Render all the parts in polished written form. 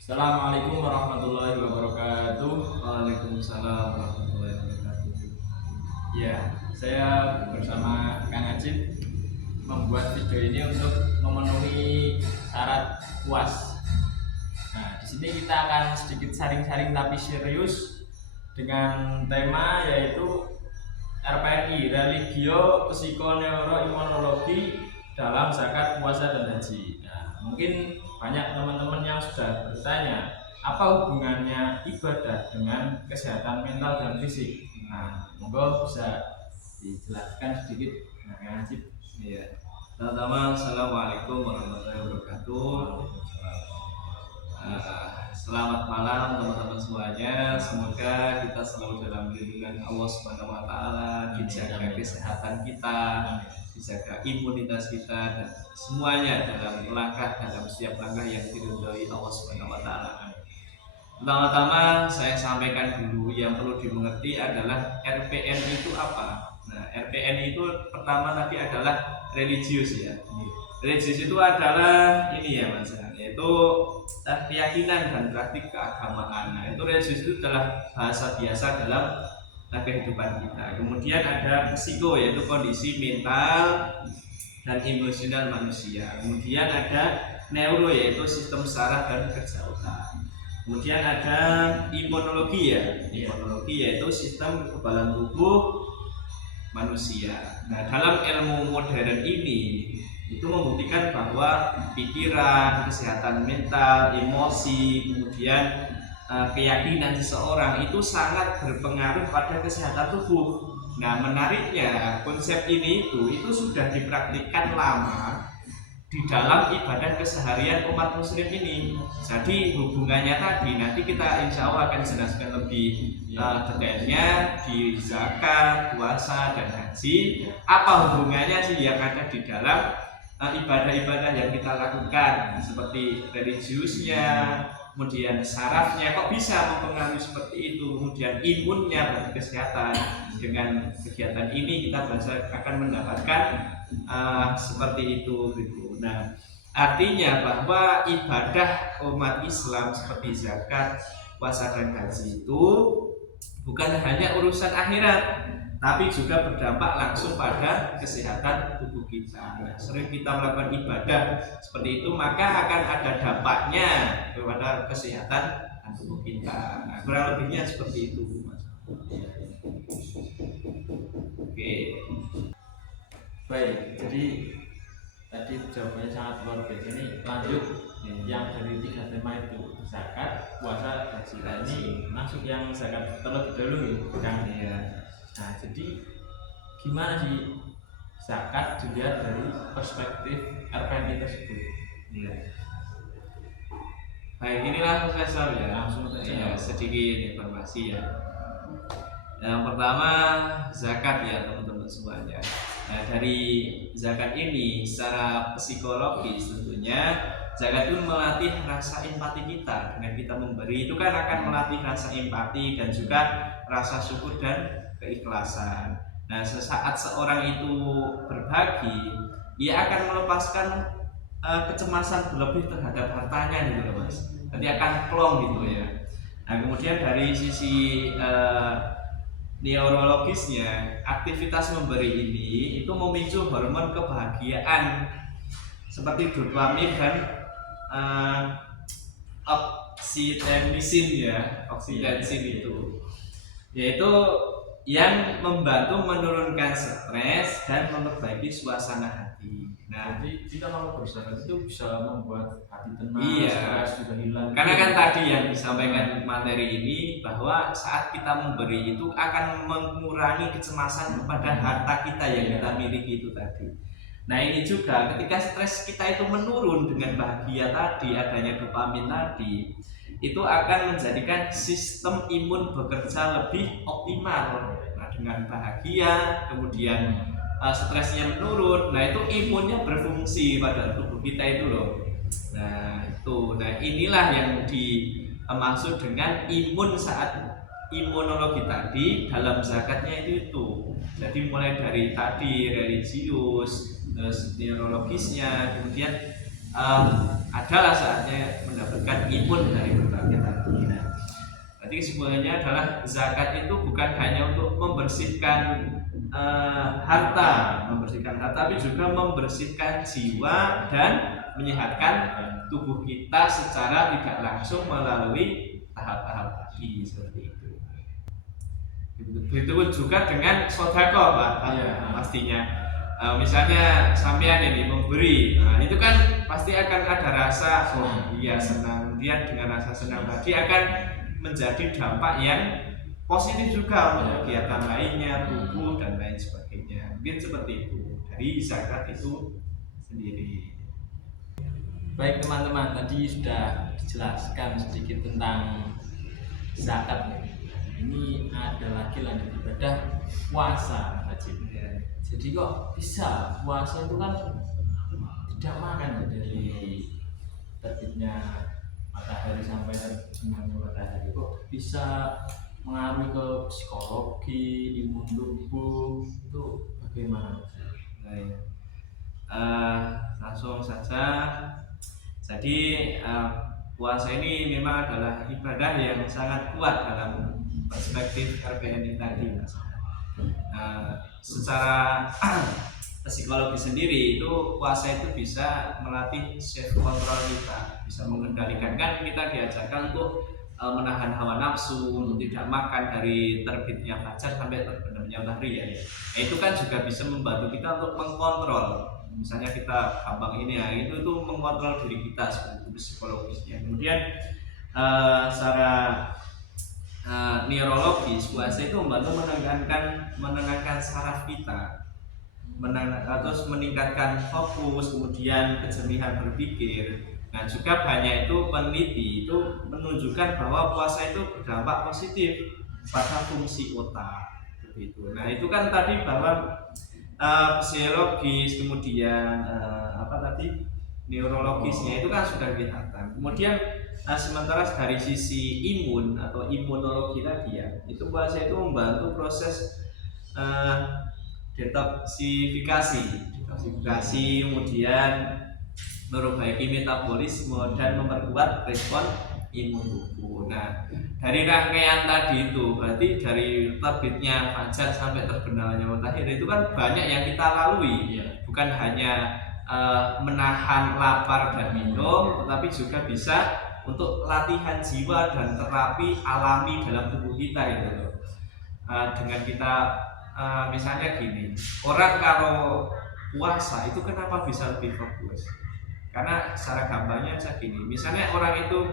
Assalamualaikum warahmatullahi wabarakatuh. Waalaikumsalam warahmatullahi wabarakatuh. Ya, saya bersama Kang Ajib membuat video ini untuk memenuhi syarat UAS. Nah, di sini kita akan sedikit sharing-sharing tapi serius dengan tema yaitu RPNI, Religio Psikoneuroimunologi dalam zakat, puasa dan haji. Nah, mungkin banyak teman-teman yang sudah bertanya, apa hubungannya ibadah dengan kesehatan mental dan fisik? Nah, monggo bisa dijelaskan sedikit. Nah, Kang Najib. Iya. Pertama, assalamualaikum warahmatullahi wabarakatuh. Selamat malam teman-teman semuanya. Semoga kita selalu dalam lindungan Allah Subhanahu Wa Taala, dijaga kesehatan kita, dijaga imunitas kita, dan semuanya dalam setiap langkah yang diridhoi Allah Subhanahu Wa Taala. Pertama-tama saya sampaikan dulu yang perlu dimengerti adalah RPN itu apa. Nah, RPN itu pertama tadi adalah religius ya. Religius itu adalah ini ya Mas, yaitu keyakinan dan praktik keagamaan. Nah, itu religius itu adalah bahasa biasa dalam kehidupan kita. Kemudian ada psiko yaitu kondisi mental dan emosional manusia. Kemudian ada neuro yaitu sistem saraf dan kerja otak. Kemudian ada imunologi ya. Imunologi yaitu sistem kekebalan tubuh manusia. Nah, dalam ilmu modern ini itu membuktikan bahwa pikiran, kesehatan mental, emosi, kemudian keyakinan seseorang itu sangat berpengaruh pada kesehatan tubuh. Nah, menariknya konsep ini itu sudah dipraktikkan lama di dalam ibadah keseharian umat muslim ini. Jadi hubungannya tadi nanti kita insya Allah akan jelaskan lebih detailnya di zakat, puasa, dan haji. Apa hubungannya sih yang ada di dalam ibadah-ibadah yang kita lakukan, seperti religiusnya, kemudian sarafnya kok bisa mempengaruhi seperti itu, kemudian imunnya bagi kesehatan. Dengan kegiatan ini kita akan mendapatkan seperti itu gitu. Nah, artinya bahwa ibadah umat Islam seperti zakat, puasa dan haji itu bukan hanya urusan akhirat, tapi juga berdampak langsung pada kesehatan tubuh kita. Nah, sering kita melakukan ibadah seperti itu, maka akan ada dampaknya kepada kesehatan tubuh kita. Nah, kurang lebihnya seperti itu, Mas. Oke. Baik, jadi tadi jawabannya sangat luar biasa. Ini lanjut yang dari 3 tema itu, zakat, puasa, haji. Nah, ini masuk yang zakat terlebih dahulu kan ya. Nah, jadi gimana sih zakat dilihat dari perspektif RPNI tersebut? Ya. Baik, inilah Profesor ya, langsung saja ya, sedikit informasi ya. Yang pertama zakat ya teman-teman semuanya. Nah, dari zakat ini secara psikologis tentunya zakat itu melatih rasa empati kita. Dengan kita memberi itu kan akan melatih rasa empati dan juga rasa syukur dan keikhlasan. Nah, sesaat seorang itu berbagi, ia akan melepaskan kecemasan berlebih terhadap hartanya gitu loh Mas. Nanti akan plong gitu ya. Nah, kemudian dari sisi neurologisnya, aktivitas memberi ini itu memicu hormon kebahagiaan seperti dopamin dan oksitonisin ya, oksitosin itu, yaitu yang membantu menurunkan stres dan memperbaiki suasana hati. Nah, jadi kita kalau berzakat itu bisa membuat hati tenang, iya, stres juga hilang. Karena kan tadi yang disampaikan materi ini bahwa saat kita memberi itu akan mengurangi kecemasan kepada harta kita yang kita miliki itu tadi. Nah, ini juga ketika stres kita itu menurun dengan bahagia tadi, adanya dopamin tadi, itu akan menjadikan sistem imun bekerja lebih optimal. Nah, dengan bahagia, kemudian stresnya menurun, nah itu imunnya berfungsi pada tubuh kita itu loh. Nah itu, nah inilah yang dimaksud dengan imun saat imunologi tadi dalam zakatnya itu. Jadi mulai dari tadi religius, terus neurologisnya, kemudian adalah saatnya mendapatkan imun dari berbagai tadi. Nah, berarti kesimpulannya adalah zakat itu bukan hanya untuk membersihkan harta, tapi juga membersihkan jiwa dan menyehatkan tubuh kita secara tidak langsung melalui tahap-tahap tadi seperti itu. Begitu juga dengan sodako, Pak. Pastinya. Misalnya sampean ini memberi, nah, itu kan pasti akan ada rasa iya senang. Kemudian dengan rasa senang tadi akan menjadi dampak yang positif juga untuk kegiatan lainnya, tubuh dan lain sebagainya. Mungkin seperti itu dari zakat itu sendiri. Baik teman-teman, tadi sudah dijelaskan sedikit tentang zakat. Ini ada lagi lanjut ibadah puasa wajib. Jadi kok bisa puasa itu kan tidak makan dari terbitnya matahari sampai terbenamnya matahari, kok bisa mengaruhi ke psikologi, imun tubuh, itu bagaimana? Langsung saja. Jadi puasa ini memang adalah ibadah yang sangat kuat dalam perspektif RPN tadi, Mas. Secara psikologi sendiri itu puasa itu bisa melatih self control kita, bisa mengendalikan. Kan kita diajarkan untuk menahan hawa nafsu, untuk tidak makan dari terbitnya fajar sampai terbenamnya matahari ya. Itu kan juga bisa membantu kita untuk mengkontrol. Misalnya kita gampang ini ya, itu mengontrol diri kita seperti itu psikologisnya. Kemudian secara neurologis, puasa itu membantu menenangkan saraf kita, terus meningkatkan fokus, kemudian kejernihan berpikir. Nah, juga banyak itu peneliti itu menunjukkan bahwa puasa itu berdampak positif pada fungsi otak begitu. Nah, itu kan tadi bahwa fisiologis, kemudian neurologisnya itu kan sudah kelihatan. Kemudian sementara dari sisi imun atau imunologi tadi ya, itu puasa itu membantu proses detoksifikasi, kemudian memperbaiki metabolisme dan memperkuat respon imun tubuh. Nah, dari rangkaian tadi itu berarti dari terbitnya fajar sampai terbenamnya matahari itu kan banyak yang kita lalui, bukan hanya menahan lapar dan minum, tetapi juga bisa untuk latihan jiwa dan terapi alami dalam tubuh kita itu. Dengan kita misalnya gini, orang kalau puasa itu kenapa bisa lebih fokus? Karena secara gampangnya aja gini, misalnya orang itu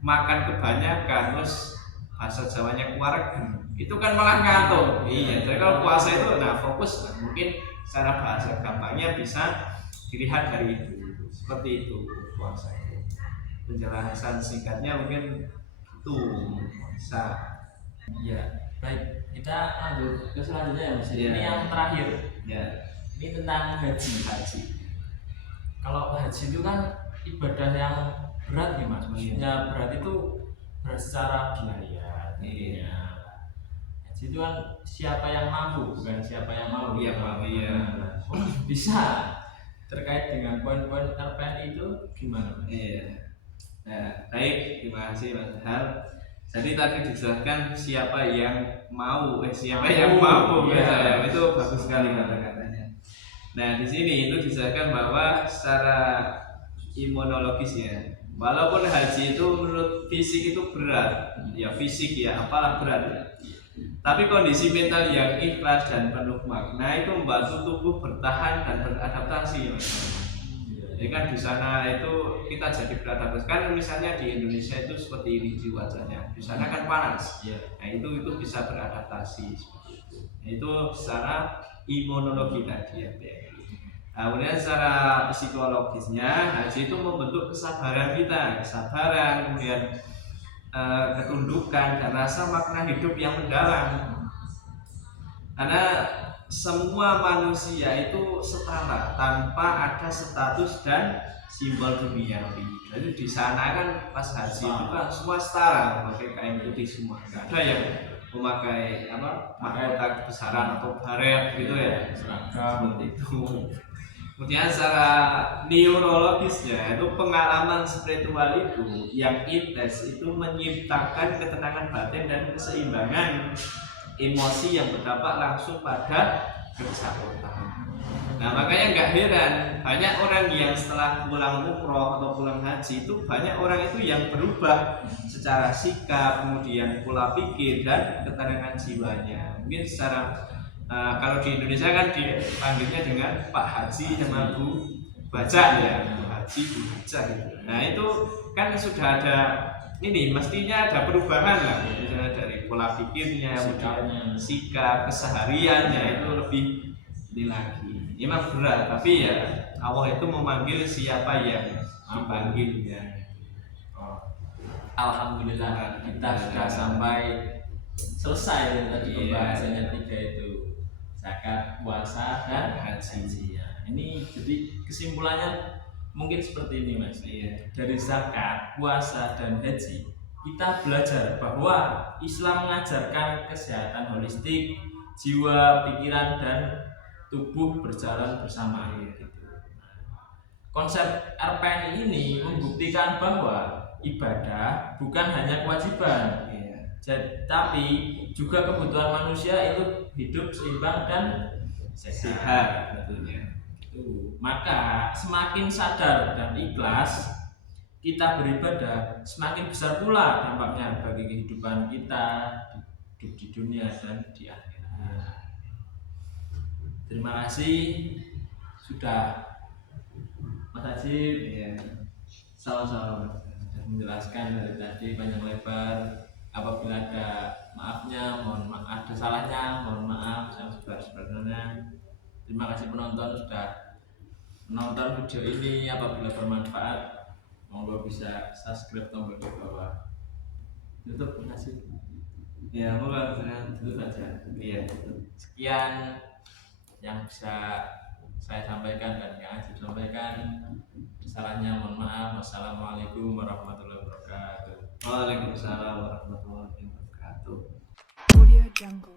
makan kebanyakan terus bahasa Jawanya keluarga, itu kan malah ngantuk. Iya, jadi kalau puasa itu fokus, mungkin secara bahasa gampangnya bisa dilihat dari itu. Seperti itu puasa itu. Penjelasan singkatnya mungkin itu bisa. Ya, baik. Kita lanjut ke selanjutnya ya, Mas. Ini yang terakhir. Ya. Ini tentang haji. Kalau haji itu kan ibadah yang berat nih, Mas. Maksudnya berat itu berat secara biaya. Haji itu kan siapa yang mampu, bukan siapa yang mau. Iya, mampu ya. Bisa terkait dengan poin-poin RPN itu gimana, Mas? Iya. Nah, baik, terima kasih Mas Hal. Jadi tadi dijelaskan siapa yang mau, siapa yang mampu, itu bagus sekali kata-katanya. Nah, di sini itu dijelaskan bahwa secara imunologis ya, walaupun haji itu menurut fisik itu berat, ya fisik ya, apalah berat ya. Tapi kondisi mental yang ikhlas dan penuh makna itu membantu tubuh bertahan dan beradaptasi. Jadi kan di sana itu kita jadi beradaptasi. Kan misalnya di Indonesia itu seperti ini di wajahnya, di sana kan panas. Nah itu bisa beradaptasi seperti itu. Itu secara imunologi tadi ya. Kemudian secara psikologisnya haji itu membentuk kesabaran kita, kemudian ketundukan dan rasa makna hidup yang mendalam. Karena semua manusia itu setara tanpa ada status dan simbol duniawi. Jadi di sana kan pas haji itu kan semua setara, memakai kain putih semua. Tidak ada yang memakai mahkota kebesaran atau baret gitu ya, seragam seperti itu. Kemudian secara neurologisnya itu pengalaman spiritual itu yang intens itu menciptakan ketenangan batin dan keseimbangan emosi yang berdampak langsung pada kesehatan. Nah makanya nggak heran banyak orang yang setelah pulang umroh atau pulang haji itu banyak orang itu yang berubah secara sikap, kemudian pola pikir dan ketenangan jiwanya. Mungkin secara kalau di Indonesia kan dipanggilnya dengan Pak Haji sama Bu Baca ya, Bu Haji Bu Baca gitu. Nah itu kan sudah ada ini mestinya ada perubahan lah, misalnya dari pola pikirnya, kemudian sikap kesehariannya itu lebih ini lagi. Ini memang berat, tapi ya Allah itu memanggil siapa yang dipanggil ya. Alhamdulillah kita sudah sampai selesai tadi pembahasannya 3 itu, zakat, puasa, dan haji. Ya. Ini jadi kesimpulannya mungkin seperti ini Mas. Dari zakat, puasa, dan haji kita belajar bahwa Islam mengajarkan kesehatan holistik, jiwa, pikiran, dan tubuh berjalan bersama. Gitu. Konsep RPN ini membuktikan bahwa ibadah bukan hanya kewajiban, tapi juga kebutuhan manusia itu hidup seimbang dan sehat. Maka semakin sadar dan ikhlas kita beribadah, semakin besar pula dampaknya bagi kehidupan kita di dunia dan di akhirat. Terima kasih sudah Mas Haji sama-sama menjelaskan dari tadi panjang lebar. Apabila ada maafnya, mohon maaf, ada salahnya, mohon maaf, saya sebenarnya. Terima kasih penonton sudah menonton video ini. Apabila bermanfaat, monggo bisa subscribe tombol di bawah. Tutup, terima kasih. Ya, moga Tutup saja. Iya. Sekian yang bisa saya sampaikan dan yang Haji sampaikan. Salahnya mohon maaf. Wassalamualaikum warahmatullahi wabarakatuh. Waalaikumsalam warahmatullahi wabarakatuh. Audio Jungle.